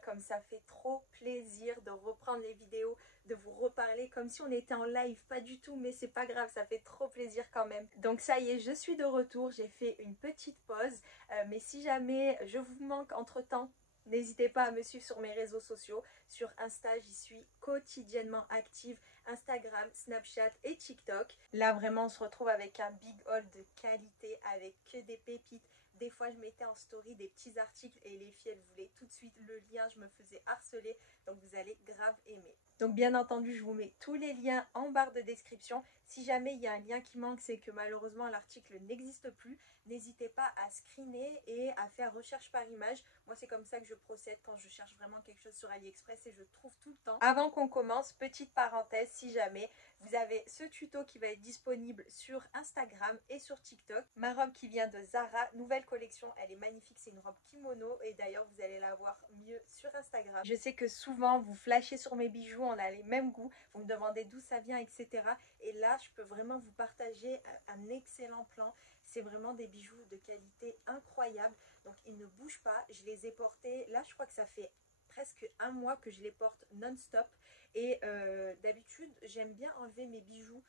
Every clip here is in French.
comme ça fait trop plaisir de reprendre les vidéos, de vous reparler comme si on était en live, pas du tout, mais c'est pas grave, ça fait trop plaisir quand même. Donc ça y est, je suis de retour, j'ai fait une petite pause, mais si jamais je vous manque entre temps, n'hésitez pas à me suivre sur mes réseaux sociaux. Sur Insta, j'y suis quotidiennement active. Instagram, Snapchat et TikTok. Là, vraiment, on se retrouve avec un big haul de qualité avec que des pépites. Des fois, je mettais en story des petits articles et les filles, elles voulaient tout de suite le lien. Je me faisais harceler. Donc, vous allez grave aimer. Donc, bien entendu, je vous mets tous les liens en barre de description. Si jamais il y a un lien qui manque, c'est que malheureusement, l'article n'existe plus. N'hésitez pas à screener et à faire recherche par image. Moi, c'est comme ça que je procède quand je cherche vraiment quelque chose sur AliExpress et je trouve tout le temps. Avant qu'on commence, petite parenthèse, si jamais vous avez ce tuto qui va être disponible sur Instagram et sur TikTok. Ma robe qui vient de Zara, nouvelle collection, elle est magnifique, c'est une robe kimono et d'ailleurs vous allez la voir mieux sur Instagram. Je sais que souvent vous flashez sur mes bijoux, on a les mêmes goûts, vous me demandez d'où ça vient, etc. Et là, je peux vraiment vous partager un excellent plan. C'est vraiment des bijoux de qualité incroyable, donc ils ne bougent pas. Je les ai portés, là je crois que ça fait presque un mois que je les porte non-stop. Et d'habitude, j'aime bien enlever mes bijoux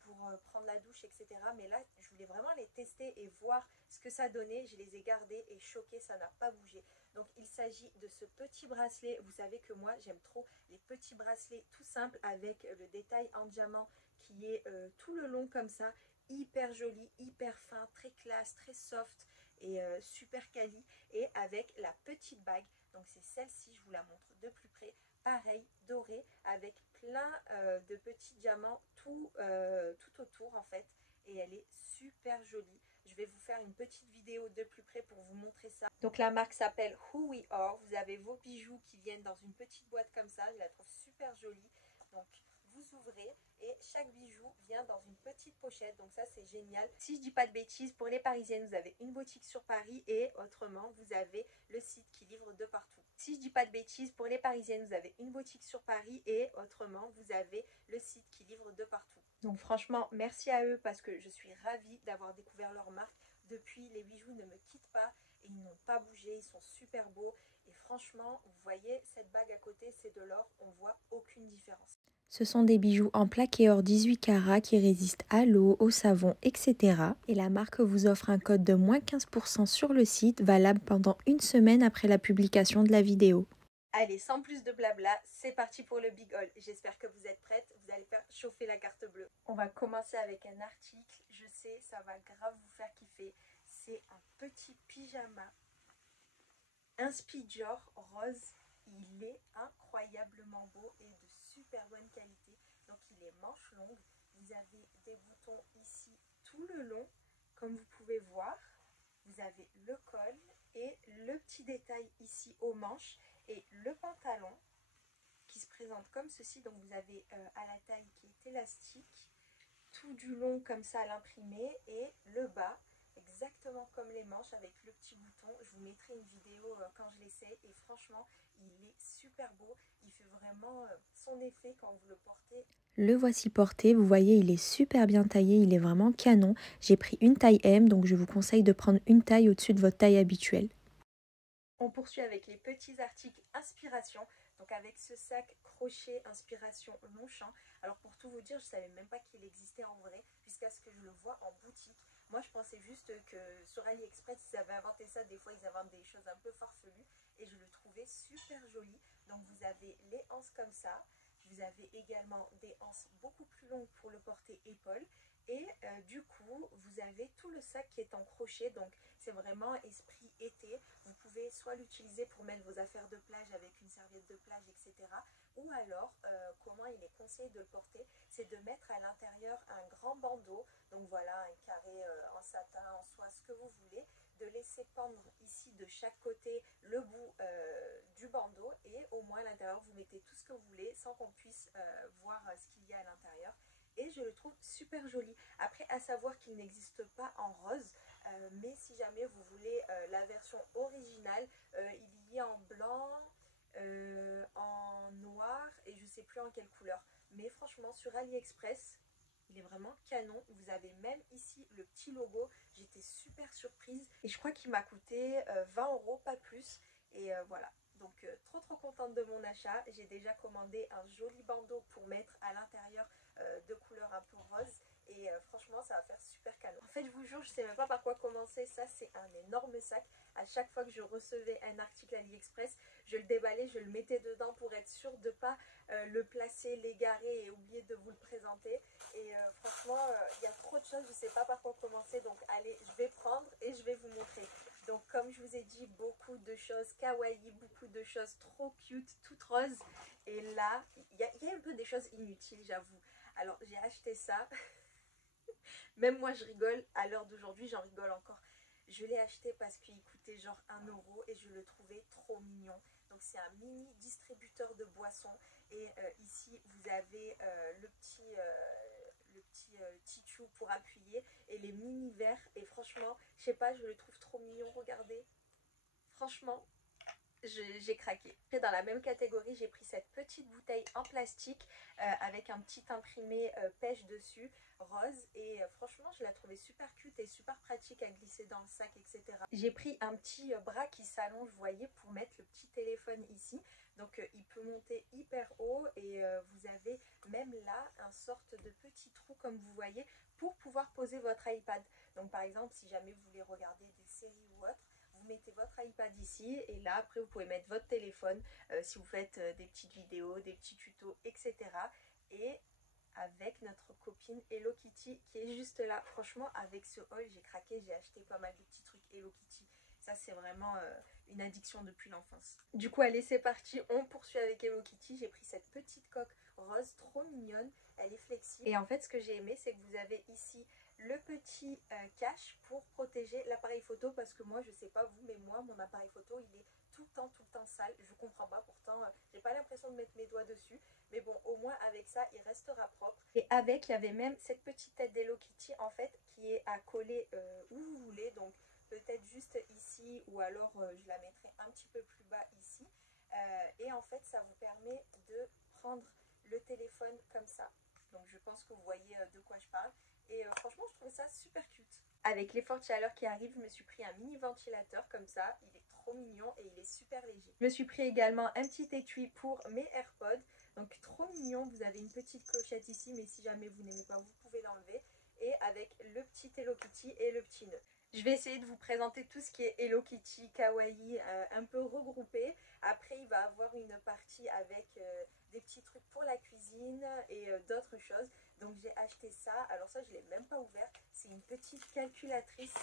pour prendre la douche, etc. Mais là, je voulais vraiment les tester et voir ce que ça donnait. Je les ai gardés et choqués, ça n'a pas bougé. Donc, il s'agit de ce petit bracelet. Vous savez que moi, j'aime trop les petits bracelets tout simples avec le détail en diamant qui est tout le long comme ça. Hyper joli, hyper fin, très classe, très soft et super quali. Et avec la petite bague. Donc, c'est celle-ci, je vous la montre de plus près. Pareil, doré, avec plein de petits diamants tout autour en fait. Et elle est super jolie. Je vais vous faire une petite vidéo de plus près pour vous montrer ça. Donc la marque s'appelle Who We Are. Vous avez vos bijoux qui viennent dans une petite boîte comme ça. Je la trouve super jolie. Donc vous ouvrez et chaque bijou vient dans une petite pochette, donc ça c'est génial. Si je dis pas de bêtises, pour les parisiennes vous avez une boutique sur Paris et autrement vous avez le site qui livre de partout. Si je dis pas de bêtises, pour les parisiennes vous avez une boutique sur Paris et autrement vous avez le site qui livre de partout. Donc franchement merci à eux parce que je suis ravie d'avoir découvert leur marque. Depuis, les bijoux ne me quittent pas et ils n'ont pas bougé, ils sont super beaux. Et franchement, vous voyez, cette bague à côté, c'est de l'or, on voit aucune différence. Ce sont des bijoux en plaqué or 18 carats qui résistent à l'eau, au savon, etc. Et la marque vous offre un code de moins 15% sur le site, valable pendant une semaine après la publication de la vidéo. Allez, sans plus de blabla, c'est parti pour le big haul. J'espère que vous êtes prêtes, vous allez faire chauffer la carte bleue. On va commencer avec un article, je sais, ça va grave vous faire kiffer. C'est un petit pyjama Inspijor rose. Il est incroyablement beau et de super bonne qualité. Donc il est manche longue. Vous avez des boutons ici tout le long, comme vous pouvez voir. Vous avez le col et le petit détail ici aux manches et le pantalon qui se présente comme ceci. Donc vous avez à la taille qui est élastique, tout du long comme ça à l'imprimé et le bas exactement comme les manches avec le petit bouton. Je vous mettrai une vidéo quand je l'essaie et franchement il est super beau, il fait vraiment son effet quand vous le portez. Le voici porté, vous voyez il est super bien taillé, il est vraiment canon. J'ai pris une taille M, donc je vous conseille de prendre une taille au-dessus de votre taille habituelle. On poursuit avec les petits articles inspiration, donc avec ce sac crochet inspiration Longchamp. Alors pour tout vous dire, je ne savais même pas qu'il existait en vrai, jusqu'à ce que je le vois en boutique. Moi je pensais juste que sur AliExpress ils avaient inventé ça, des fois ils inventent des choses un peu farfelues, et je le trouvais super joli. Donc vous avez les anses comme ça, vous avez également des anses beaucoup plus longues pour le porter épaule. Et du coup, vous avez tout le sac qui est en crochet, donc c'est vraiment esprit été. Vous pouvez soit l'utiliser pour mettre vos affaires de plage avec une serviette de plage, etc. Ou alors, comment il est conseillé de le porter, c'est de mettre à l'intérieur un grand bandeau, donc voilà, un carré en satin, en soie, ce que vous voulez, de laisser pendre ici de chaque côté le bout du bandeau et au moins à l'intérieur, vous mettez tout ce que vous voulez sans qu'on puisse voir ce qu'il y a à l'intérieur. Et je le trouve super joli. Après, à savoir qu'il n'existe pas en rose, mais si jamais vous voulez la version originale, il y a en blanc, en noir et je ne sais plus en quelle couleur. Mais franchement, sur AliExpress, il est vraiment canon. Vous avez même ici le petit logo. J'étais super surprise. Et je crois qu'il m'a coûté 20 €, pas plus. Et voilà. Donc trop contente de mon achat. J'ai déjà commandé un joli bandeau pour mettre à l'intérieur de couleur un peu rose. Et franchement ça va faire super cadeau. En fait je vous jure je sais même pas par quoi commencer. Ça c'est un énorme sac. À chaque fois que je recevais un article AliExpress, je le déballais, je le mettais dedans pour être sûre de ne pas le placer, l'égarer et oublier de vous le présenter. Et franchement il y a trop de choses, je ne sais pas par quoi commencer. Donc allez, je vais prendre et je vais vous montrer. Donc comme je vous ai dit, beaucoup de choses kawaii, beaucoup de choses trop cute, toutes roses. Et là, il y a un peu des choses inutiles j'avoue. Alors j'ai acheté ça. Même moi je rigole, à l'heure d'aujourd'hui j'en rigole encore. Je l'ai acheté parce qu'il coûtait genre 1 € et je le trouvais trop mignon. Donc c'est un mini distributeur de boissons. Et ici vous avez le petit tichou pour appuyer et les mini verres. Et franchement, je sais pas, je le trouve trop mignon, regardez. Franchement, j'ai craqué. Après, dans la même catégorie, j'ai pris cette petite bouteille en plastique avec un petit imprimé pêche dessus, rose. Et franchement, je la trouvais super cute et super pratique à glisser dans le sac, etc. J'ai pris un petit bras qui s'allonge, vous voyez, pour mettre le petit téléphone ici. Donc, il peut monter hyper haut et vous avez même là un sorte de petit trou, comme vous voyez, pour pouvoir poser votre iPad. Donc, par exemple, si jamais vous voulez regarder des séries ou autre, vous mettez votre iPad ici et là après vous pouvez mettre votre téléphone si vous faites des petites vidéos, des petits tutos, etc. Et avec notre copine Hello Kitty qui est juste là. Franchement avec ce haul j'ai craqué, j'ai acheté pas mal de petits trucs Hello Kitty. Ça c'est vraiment une addiction depuis l'enfance. Du coup allez c'est parti, on poursuit avec Hello Kitty. J'ai pris cette petite coque rose trop mignonne, elle est flexible. Et en fait ce que j'ai aimé c'est que vous avez ici le petit cache pour protéger l'appareil photo, parce que moi je sais pas vous mais moi mon appareil photo il est tout le temps sale, je comprends pas, pourtant j'ai pas l'impression de mettre mes doigts dessus, mais bon au moins avec ça il restera propre. Et avec il y avait même cette petite tête d'Hello Kitty en fait qui est à coller où vous voulez, donc peut-être juste ici ou alors je la mettrai un petit peu plus bas ici. Et en fait ça vous permet de prendre le téléphone comme ça, donc je pense que vous voyez de quoi je parle. Et franchement je trouve ça super cute. Avec les fortes chaleurs qui arrivent, je me suis pris un mini ventilateur comme ça, il est trop mignon et il est super léger. Je me suis pris également un petit étui pour mes AirPods, donc trop mignon. Vous avez une petite clochette ici, mais si jamais vous n'aimez pas vous pouvez l'enlever. Et avec le petit Hello Kitty et le petit nœud. Je vais essayer de vous présenter tout ce qui est Hello Kitty, kawaii, un peu regroupé. Après il va avoir une partie avec des petits trucs pour la cuisine et d'autres choses. Donc j'ai acheté ça, alors ça je l'ai même pas ouvert, c'est une petite calculatrice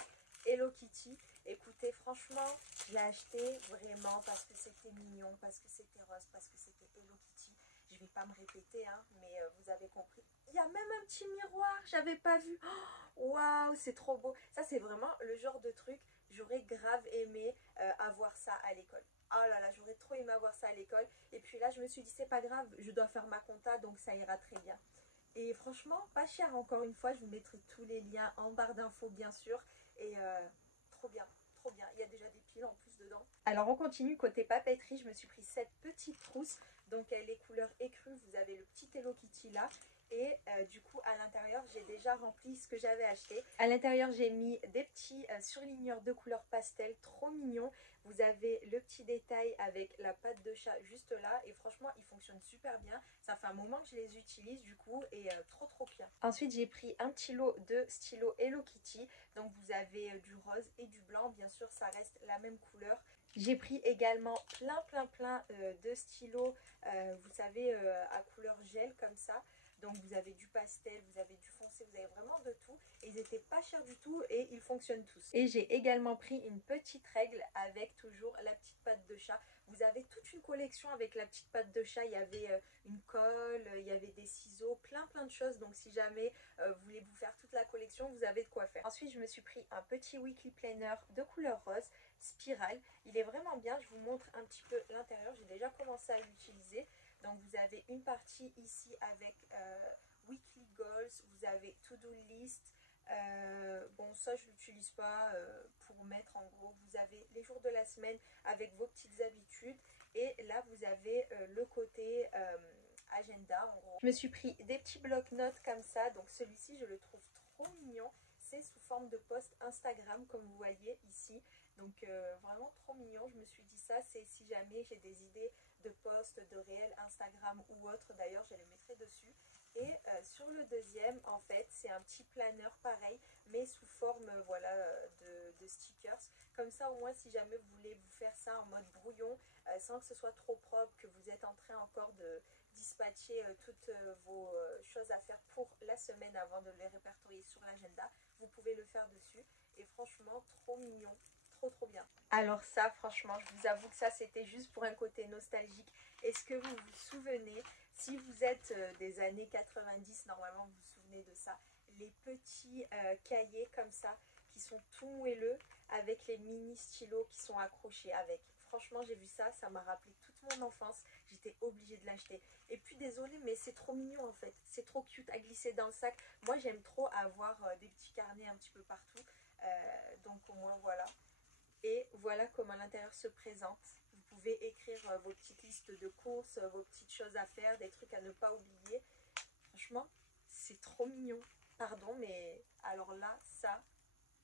Hello Kitty. Écoutez franchement je l'ai acheté vraiment parce que c'était mignon, parce que c'était rose, parce que c'était Hello Kitty. Je vais pas me répéter hein, mais vous avez compris. Il y a même un petit miroir, j'avais pas vu. Waouh, c'est trop beau. Ça c'est vraiment le genre de truc, j'aurais grave aimé avoir ça à l'école. Oh là là, j'aurais trop aimé avoir ça à l'école. Et puis là je me suis dit c'est pas grave, je dois faire ma compta donc ça ira très bien. Et franchement, pas cher encore une fois, je vous mettrai tous les liens en barre d'infos bien sûr. Et trop bien, trop bien. Il y a déjà des piles en plus dedans. Alors on continue côté papeterie, je me suis pris cette petite trousse. Donc elle est couleur écrue, vous avez le petit Hello Kitty là. Et du coup à l'intérieur j'ai déjà rempli ce que j'avais acheté. À l'intérieur j'ai mis des petits surligneurs de couleur pastel trop mignons. Vous avez le petit détail avec la patte de chat juste là et franchement ils fonctionnent super bien. Ça fait un moment que je les utilise du coup et trop bien. Ensuite j'ai pris un petit lot de stylos Hello Kitty. Donc vous avez du rose et du blanc, bien sûr ça reste la même couleur. J'ai pris également plein de stylos, vous savez à couleur gel comme ça. Donc vous avez du pastel, vous avez du foncé, vous avez vraiment de tout. Et ils n'étaient pas chers du tout et ils fonctionnent tous. Et j'ai également pris une petite règle avec toujours la petite patte de chat. Vous avez toute une collection avec la petite patte de chat. Il y avait une colle, il y avait des ciseaux, plein de choses. Donc si jamais vous voulez vous faire toute la collection, vous avez de quoi faire. Ensuite je me suis pris un petit weekly planner de couleur rose, spirale. Il est vraiment bien, je vous montre un petit peu l'intérieur. J'ai déjà commencé à l'utiliser. Donc vous avez une partie ici avec weekly goals, vous avez to-do list. Bon ça je l'utilise pas pour mettre en gros. Vous avez les jours de la semaine avec vos petites habitudes. Et là vous avez le côté agenda en gros. Je me suis pris des petits blocs-notes comme ça. Donc celui-ci je le trouve trop mignon. C'est sous forme de post Instagram comme vous voyez ici. Donc vraiment trop mignon. Je me suis dit ça, c'est si jamais j'ai des idées de posts, de réels Instagram ou autre, d'ailleurs je les mettrai dessus. Et sur le deuxième, en fait, c'est un petit planeur pareil, mais sous forme voilà, de stickers. Comme ça, au moins, si jamais vous voulez vous faire ça en mode brouillon, sans que ce soit trop propre, que vous êtes en train encore de dispatcher toutes vos choses à faire pour la semaine avant de les répertorier sur l'agenda, vous pouvez le faire dessus. Et franchement, trop mignon, trop bien. Alors ça, franchement, je vous avoue que ça, c'était juste pour un côté nostalgique. Est-ce que vous vous souvenez, si vous êtes des années 90, normalement vous vous souvenez de ça, les petits cahiers comme ça, qui sont tout moelleux, avec les mini stylos qui sont accrochés avec. Franchement, j'ai vu ça, ça m'a rappelé toute mon enfance. J'étais obligée de l'acheter. Et puis, désolée, mais c'est trop mignon en fait. C'est trop cute à glisser dans le sac. Moi, j'aime trop avoir des petits carnets un petit peu partout. Donc, au moins, voilà. Et voilà comment l'intérieur se présente. Vous pouvez écrire vos petites listes de courses, vos petites choses à faire, des trucs à ne pas oublier. Franchement, c'est trop mignon. Pardon, mais alors là,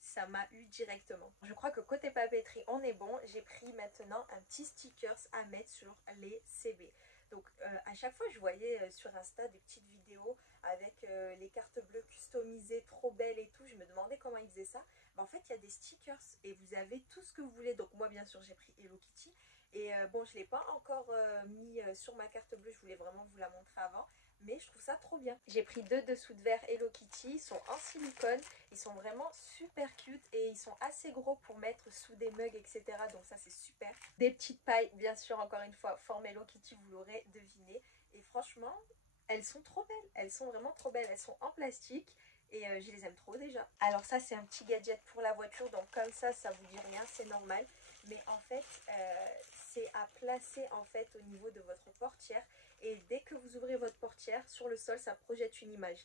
ça m'a eu directement. Je crois que côté papeterie, on est bon. J'ai pris maintenant un petit stickers à mettre sur les CV. Donc à chaque fois, je voyais sur Insta des petites vidéos avec les cartes bleues customisées, trop belles et tout. Je me demandais comment ils faisaient ça. En fait, il y a des stickers et vous avez tout ce que vous voulez. Donc moi, bien sûr, j'ai pris Hello Kitty. Et bon, je ne l'ai pas encore mis sur ma carte bleue. Je voulais vraiment vous la montrer avant. Mais je trouve ça trop bien. J'ai pris deux dessous de verre Hello Kitty. Ils sont en silicone. Ils sont vraiment super cute. Et ils sont assez gros pour mettre sous des mugs, etc. Donc ça, c'est super. Des petites pailles, bien sûr, encore une fois, forme Hello Kitty, vous l'aurez deviné. Et franchement, elles sont trop belles. Elles sont vraiment trop belles. Elles sont en plastique. Et je les aime trop déjà. Alors ça, c'est un petit gadget pour la voiture. Donc comme ça vous dit rien, c'est normal. Mais en fait, c'est à placer en fait au niveau de votre portière. Et dès que vous ouvrez votre portière, sur le sol, ça projette une image.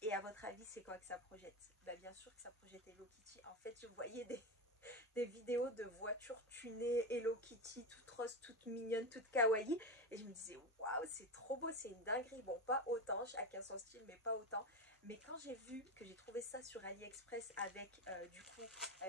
Et à votre avis, c'est quoi que ça projette? Bah, bien sûr que ça projette Hello Kitty. En fait, je voyais des vidéos de voitures tunées Hello Kitty, toutes roses, toutes mignonnes, toutes kawaii. Et je me disais, waouh, c'est trop beau, c'est une dinguerie. Bon, pas autant, chacun son style, mais pas autant. Mais quand j'ai vu que j'ai trouvé ça sur AliExpress avec du coup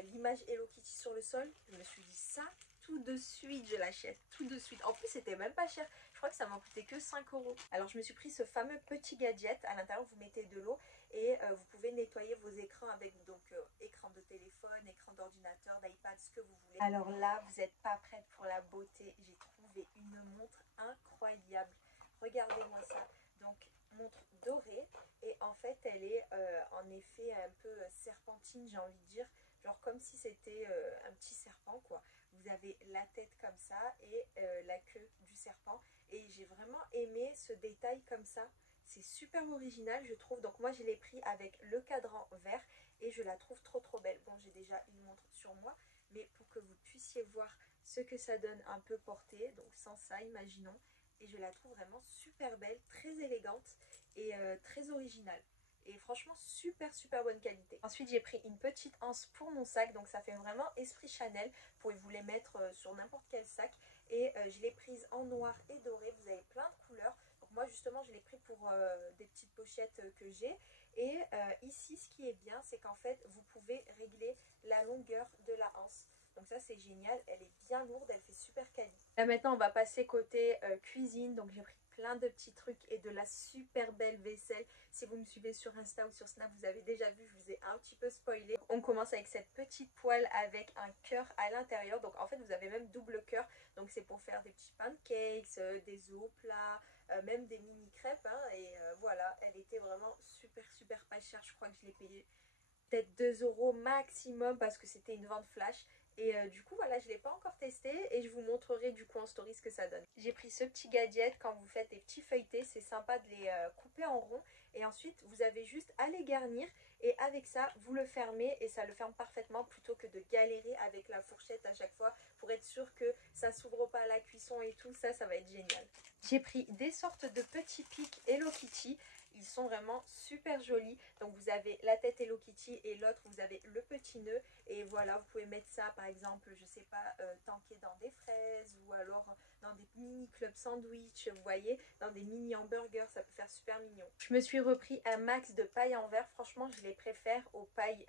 l'image Hello Kitty sur le sol, je me suis dit ça, tout de suite je l'achète, tout de suite. En plus c'était même pas cher, je crois que ça m'a coûté que 5 euros. Alors je me suis pris ce fameux petit gadget, à l'intérieur vous mettez de l'eau et vous pouvez nettoyer vos écrans avec donc écran de téléphone, écran d'ordinateur, d'iPad, ce que vous voulez. Alors là vous n'êtes pas prête pour la beauté, j'ai trouvé une montre incroyable. Regardez-moi ça. Donc montre dorée et en fait elle est en effet un peu serpentine, j'ai envie de dire, genre comme si c'était un petit serpent quoi. Vous avez la tête comme ça et la queue du serpent et j'ai vraiment aimé ce détail comme ça. C'est super original je trouve. Donc moi je l'ai pris avec le cadran vert et je la trouve trop belle. Bon, j'ai déjà une montre sur moi, mais pour que vous puissiez voir ce que ça donne un peu porté, donc sans ça imaginons. Et je la trouve vraiment super belle, très élégante et très originale. Et franchement super bonne qualité. Ensuite j'ai pris une petite anse pour mon sac. Donc ça fait vraiment esprit Chanel. Vous pouvez vous les mettre sur n'importe quel sac. Et je l'ai prise en noir et doré. Vous avez plein de couleurs. Donc moi justement je l'ai pris pour des petites pochettes que j'ai. Et ici ce qui est bien c'est qu'en fait vous pouvez régler la longueur de la anse. Donc ça c'est génial, elle est bien lourde, elle fait super quali. Là maintenant on va passer côté cuisine. Donc j'ai pris plein de petits trucs et de la super belle vaisselle. Si vous me suivez sur Insta ou sur Snap, vous avez déjà vu, je vous ai un petit peu spoilé. On commence avec cette petite poêle avec un cœur à l'intérieur. Donc en fait vous avez même double cœur. Donc c'est pour faire des petits pancakes, des œufs au plat, même des mini crêpes. Hein. Et voilà, elle était vraiment super pas chère. Je crois que je l'ai payée peut-être 2 euros maximum parce que c'était une vente flash. Et du coup voilà, je ne l'ai pas encore testé et je vous montrerai du coup en story ce que ça donne. J'ai pris ce petit gadget quand vous faites des petits feuilletés, c'est sympa de les couper en rond et ensuite vous avez juste à les garnir et avec ça vous le fermez et ça le ferme parfaitement plutôt que de galérer avec la fourchette à chaque fois pour être sûr que ça s'ouvre pas à la cuisson et tout ça, ça va être génial. J'ai pris des sortes de petits pics Hello Kitty. Ils sont vraiment super jolis. Donc vous avez la tête Hello Kitty et l'autre vous avez le petit nœud. Et voilà, vous pouvez mettre ça par exemple, je sais pas, tanker dans des fraises ou alors dans des mini clubs sandwich, vous voyez, dans des mini hamburgers, ça peut faire super mignon. Je me suis repris un max de paille en verre. Franchement, je les préfère aux pailles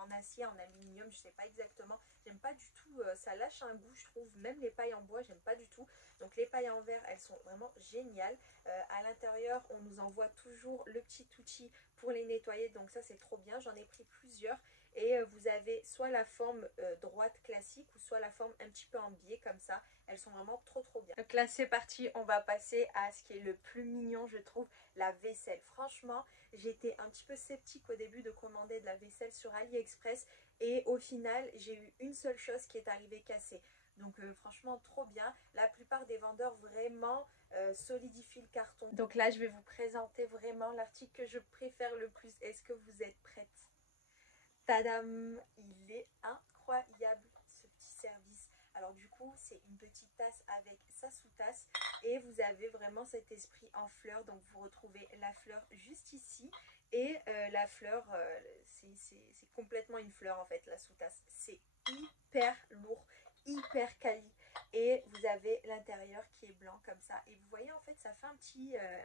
en acier, en aluminium, je sais pas exactement. J'aime pas du tout, ça lâche un goût je trouve, même les pailles en bois j'aime pas du tout. Donc les pailles en verre elles sont vraiment géniales. À l'intérieur on nous envoie toujours le petit outil pour les nettoyer, donc ça c'est trop bien, j'en ai pris plusieurs. Et vous avez soit la forme droite classique ou soit la forme un petit peu en biais comme ça. Elles sont vraiment trop bien. Donc là c'est parti, on va passer à ce qui est le plus mignon je trouve, la vaisselle. Franchement j'étais un petit peu sceptique au début de commander de la vaisselle sur AliExpress. Et au final j'ai eu une seule chose qui est arrivée cassée. Donc franchement trop bien. La plupart des vendeurs vraiment solidifient le carton. Donc là je vais vous présenter vraiment l'article que je préfère le plus. Est-ce que vous êtes prête? Tadam! Il est incroyable ce petit service. Alors du coup c'est une petite tasse avec sa sous-tasse et vous avez vraiment cet esprit en fleurs. Donc vous retrouvez la fleur juste ici et la fleur c'est complètement une fleur en fait la sous-tasse. C'est hyper lourd, hyper quali et vous avez l'intérieur qui est blanc comme ça et vous voyez en fait ça fait un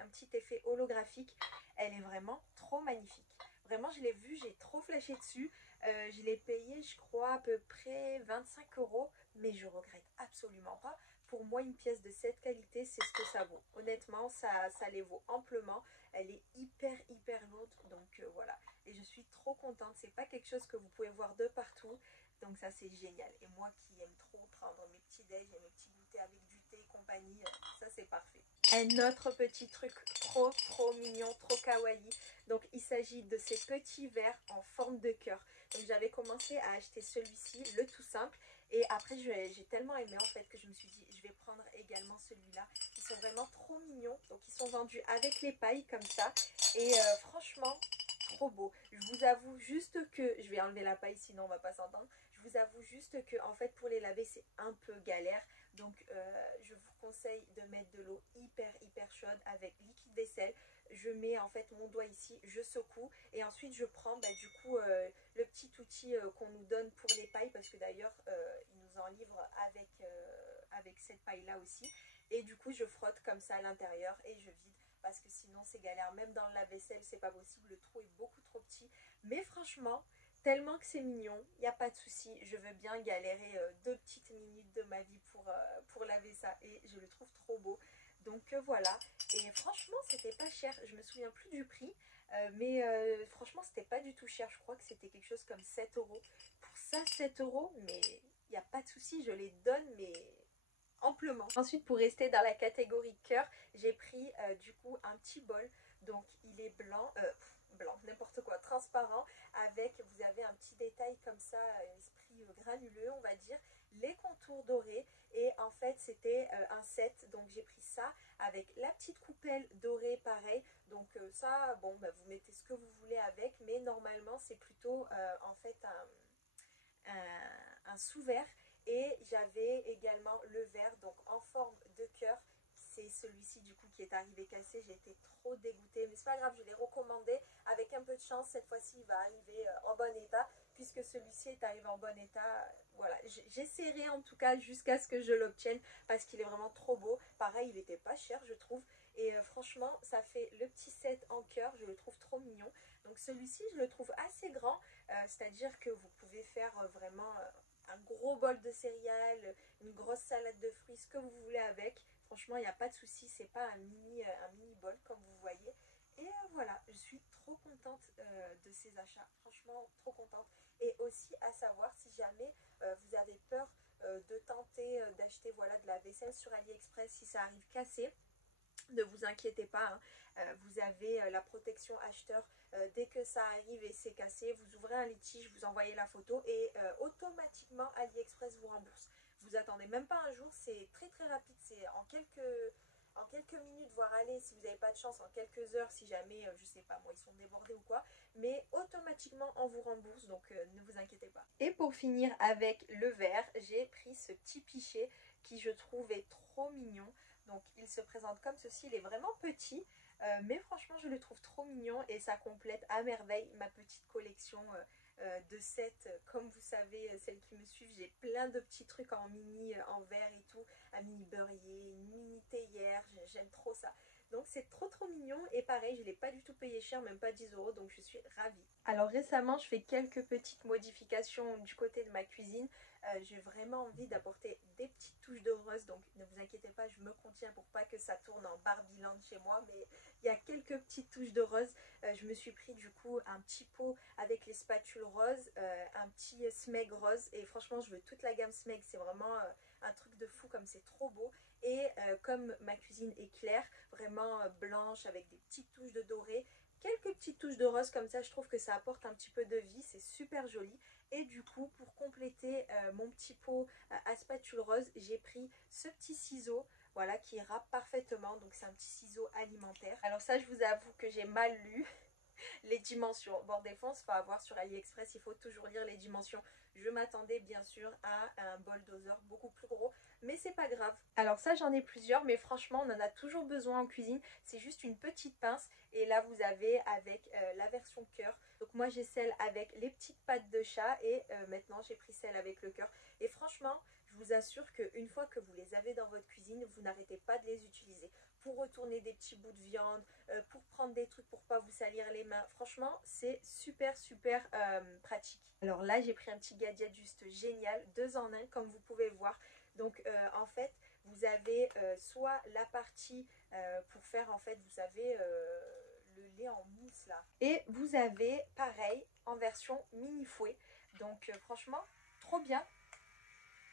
petit effet holographique. Elle est vraiment trop magnifique. Vraiment je l'ai vue, j'ai trop flashé dessus. Je l'ai payé je crois à peu près 25 €, mais je regrette absolument pas. Pour moi une pièce de cette qualité c'est ce que ça vaut. Honnêtement ça les vaut amplement. Elle est hyper lourde donc voilà. Et je suis trop contente, c'est pas quelque chose que vous pouvez voir de partout. Donc ça c'est génial. Et moi qui aime trop prendre mes petits déj et mes petits goûters avec du thé et compagnie, ça c'est parfait. Un autre petit truc trop mignon, trop kawaii. Donc il s'agit de ces petits verres en forme de cœur. Donc j'avais commencé à acheter celui-ci, le tout simple. Et après j'ai tellement aimé en fait que je me suis dit je vais prendre également celui-là. Ils sont vraiment trop mignons. Donc ils sont vendus avec les pailles comme ça. Et franchement trop beau. Je vous avoue juste que, je vais enlever la paille sinon on va pas s'entendre. Je vous avoue juste que en fait pour les laver c'est un peu galère. Donc je vous conseille de mettre de l'eau hyper chaude avec liquide vaisselle. Je mets en fait mon doigt ici, je secoue et ensuite je prends du coup le petit outil qu'on nous donne pour les pailles parce que d'ailleurs ils nous en livrent avec cette paille là aussi. Et du coup je frotte comme ça à l'intérieur et je vide parce que sinon c'est galère. Même dans le lave-vaisselle c'est pas possible, le trou est beaucoup trop petit. Mais franchement tellement que c'est mignon, il n'y a pas de souci, je veux bien galérer 2 petites minutes de ma vie pour laver ça et je le trouve trop beau. Donc voilà, et franchement c'était pas cher, je me souviens plus du prix, mais franchement c'était pas du tout cher, je crois que c'était quelque chose comme 7 €. Pour ça 7 €, mais il n'y a pas de souci, je les donne mais amplement. Ensuite pour rester dans la catégorie cœur, j'ai pris du coup un petit bol, donc il est blanc, n'importe quoi, transparent, avec, vous avez un petit détail comme ça, esprit granuleux on va dire, les contours dorés. Et en fait c'était un set, donc j'ai pris ça avec la petite coupelle dorée pareil. Donc ça bon vous mettez ce que vous voulez avec, mais normalement c'est plutôt en fait un sous-verre. Et j'avais également le verre donc en forme de cœur. C'est celui-ci du coup qui est arrivé cassé. J'ai été trop dégoûtée, mais c'est pas grave, je l'ai recommandé. Avec un peu de chance cette fois-ci il va arriver en bon état, puisque celui-ci est arrivé en bon état. Voilà, j'essaierai en tout cas jusqu'à ce que je l'obtienne parce qu'il est vraiment trop beau. Pareil il était pas cher je trouve. Et franchement ça fait le petit set en cœur, je le trouve trop mignon. Donc celui-ci je le trouve assez grand, c'est à dire que vous pouvez faire vraiment un gros bol de céréales, une grosse salade de fruits, ce que vous voulez avec. Franchement il n'y a pas de souci, c'est pas un mini bol comme vous voyez. Et voilà, je suis trop contente de ces achats, franchement trop contente. Et aussi à savoir, si jamais vous avez peur de tenter d'acheter voilà, de la vaisselle sur AliExpress, si ça arrive cassé, ne vous inquiétez pas, hein. Vous avez la protection acheteur. Dès que ça arrive et c'est cassé, vous ouvrez un litige, vous envoyez la photo et automatiquement AliExpress vous rembourse. Vous attendez même pas un jour, c'est très rapide, c'est en quelques minutes, voire aller, si vous n'avez pas de chance, en quelques heures, si jamais, je sais pas moi, ils sont débordés ou quoi, mais automatiquement on vous rembourse, donc ne vous inquiétez pas. Et pour finir avec le verre, j'ai pris ce petit pichet qui je trouve est trop mignon. Donc il se présente comme ceci, il est vraiment petit, mais franchement je le trouve trop mignon et ça complète à merveille ma petite collection de sets. Comme vous savez, celles qui me suivent, j'ai plein de petits trucs en mini, en verre et tout, un mini beurrier, une mini théière, j'aime trop ça. Donc c'est trop mignon et pareil, je ne l'ai pas du tout payé cher, même pas 10 euros, donc je suis ravie. Alors récemment, je fais quelques petites modifications du côté de ma cuisine. J'ai vraiment envie d'apporter des petites touches de rose, donc ne vous inquiétez pas, je me contiens pour pas que ça tourne en Barbieland chez moi, mais il y a quelques petites touches de rose. Je me suis pris du coup un petit pot avec les spatules roses, un petit Smeg rose, et franchement je veux toute la gamme Smeg, c'est vraiment un truc de fou comme c'est trop beau. Et comme ma cuisine est claire, vraiment blanche avec des petites touches de doré, quelques petites touches de rose comme ça, je trouve que ça apporte un petit peu de vie, c'est super joli. Et du coup, pour compléter mon petit pot à spatule rose, j'ai pris ce petit ciseau, voilà, qui râpe parfaitement. Donc c'est un petit ciseau alimentaire. Alors ça, je vous avoue que j'ai mal lu les dimensions. Bon, des fois, on se fait avoir sur AliExpress, il faut toujours lire les dimensions. Je m'attendais bien sûr à un bol doseur beaucoup plus gros, mais c'est pas grave. Alors ça, j'en ai plusieurs, mais franchement, on en a toujours besoin en cuisine. C'est juste une petite pince, et là, vous avez avec la version cœur. Donc moi, j'ai celle avec les petites pattes de chat, et maintenant, j'ai pris celle avec le cœur. Et franchement, je vous assure qu'une fois que vous les avez dans votre cuisine, vous n'arrêtez pas de les utiliser pour retourner des petits bouts de viande, pour prendre des trucs pour pas vous salir les mains. Franchement, c'est super pratique. Alors là, j'ai pris un petit gadget juste génial, 2 en 1 comme vous pouvez voir. Donc en fait, vous avez soit la partie pour faire, en fait, vous savez, le lait en mousse là. Et vous avez pareil en version mini fouet. Donc franchement, trop bien.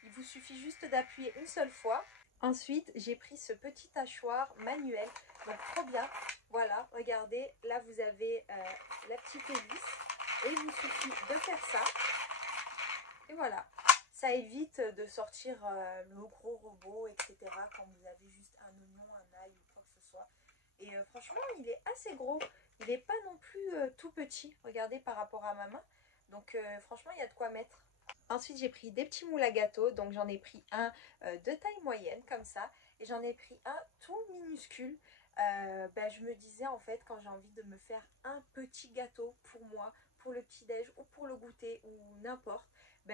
Il vous suffit juste d'appuyer une seule fois. Ensuite, j'ai pris ce petit hachoir manuel, donc trop bien. Voilà, regardez, là vous avez la petite hélice et il vous suffit de faire ça. Et voilà, ça évite de sortir le gros robot, etc. quand vous avez juste un oignon, un ail ou quoi que ce soit. Et franchement, il est assez gros. Il n'est pas non plus tout petit, regardez par rapport à ma main. Donc franchement, il y a de quoi mettre. Ensuite, j'ai pris des petits moules à gâteau. Donc, j'en ai pris un de taille moyenne, comme ça. Et j'en ai pris un tout minuscule. Je me disais, en fait, quand j'ai envie de me faire un petit gâteau pour moi, pour le petit-déj ou pour le goûter ou n'importe,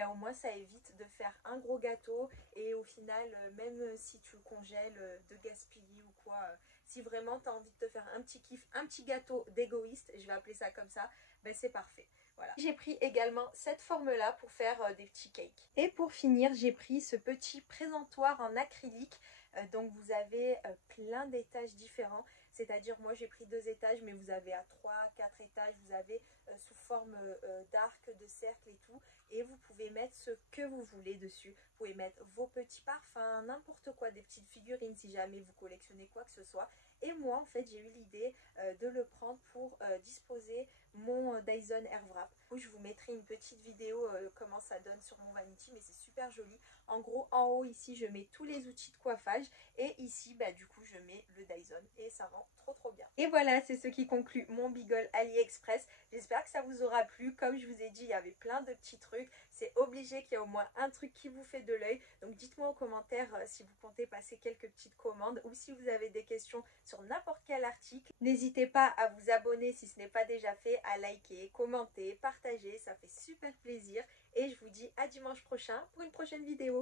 au moins, ça évite de faire un gros gâteau. Et au final, même si tu le congèles, de gaspiller ou quoi, si vraiment tu as envie de te faire un petit kiff, un petit gâteau d'égoïste, je vais appeler ça comme ça, c'est parfait. Voilà. J'ai pris également cette forme-là pour faire des petits cakes. Et pour finir, j'ai pris ce petit présentoir en acrylique. Donc vous avez plein d'étages différents. C'est-à-dire, moi j'ai pris 2 étages, mais vous avez à 3, 4 étages. Vous avez sous forme d'arc, de cercle et tout. Et vous pouvez mettre ce que vous voulez dessus. Vous pouvez mettre vos petits parfums, n'importe quoi, des petites figurines si jamais vous collectionnez quoi que ce soit. Et moi, en fait, j'ai eu l'idée de le prendre pour disposer mon Dyson Airwrap. Je vous mettrai une petite vidéo comment ça donne sur mon vanity, mais c'est super joli. En gros, en haut ici, je mets tous les outils de coiffage et ici, du coup, je mets le Dyson et ça rend trop bien. Et voilà, c'est ce qui conclut mon Bigol AliExpress. J'espère que ça vous aura plu. Comme je vous ai dit, il y avait plein de petits trucs. C'est obligé qu'il y ait au moins un truc qui vous fait de l'œil. Donc dites-moi en commentaire si vous comptez passer quelques petites commandes ou si vous avez des questions sur n'importe quel article. N'hésitez pas à vous abonner si ce n'est pas déjà fait, à liker, commenter, partager. Ça fait super plaisir. Et je vous dis à dimanche prochain pour une prochaine vidéo.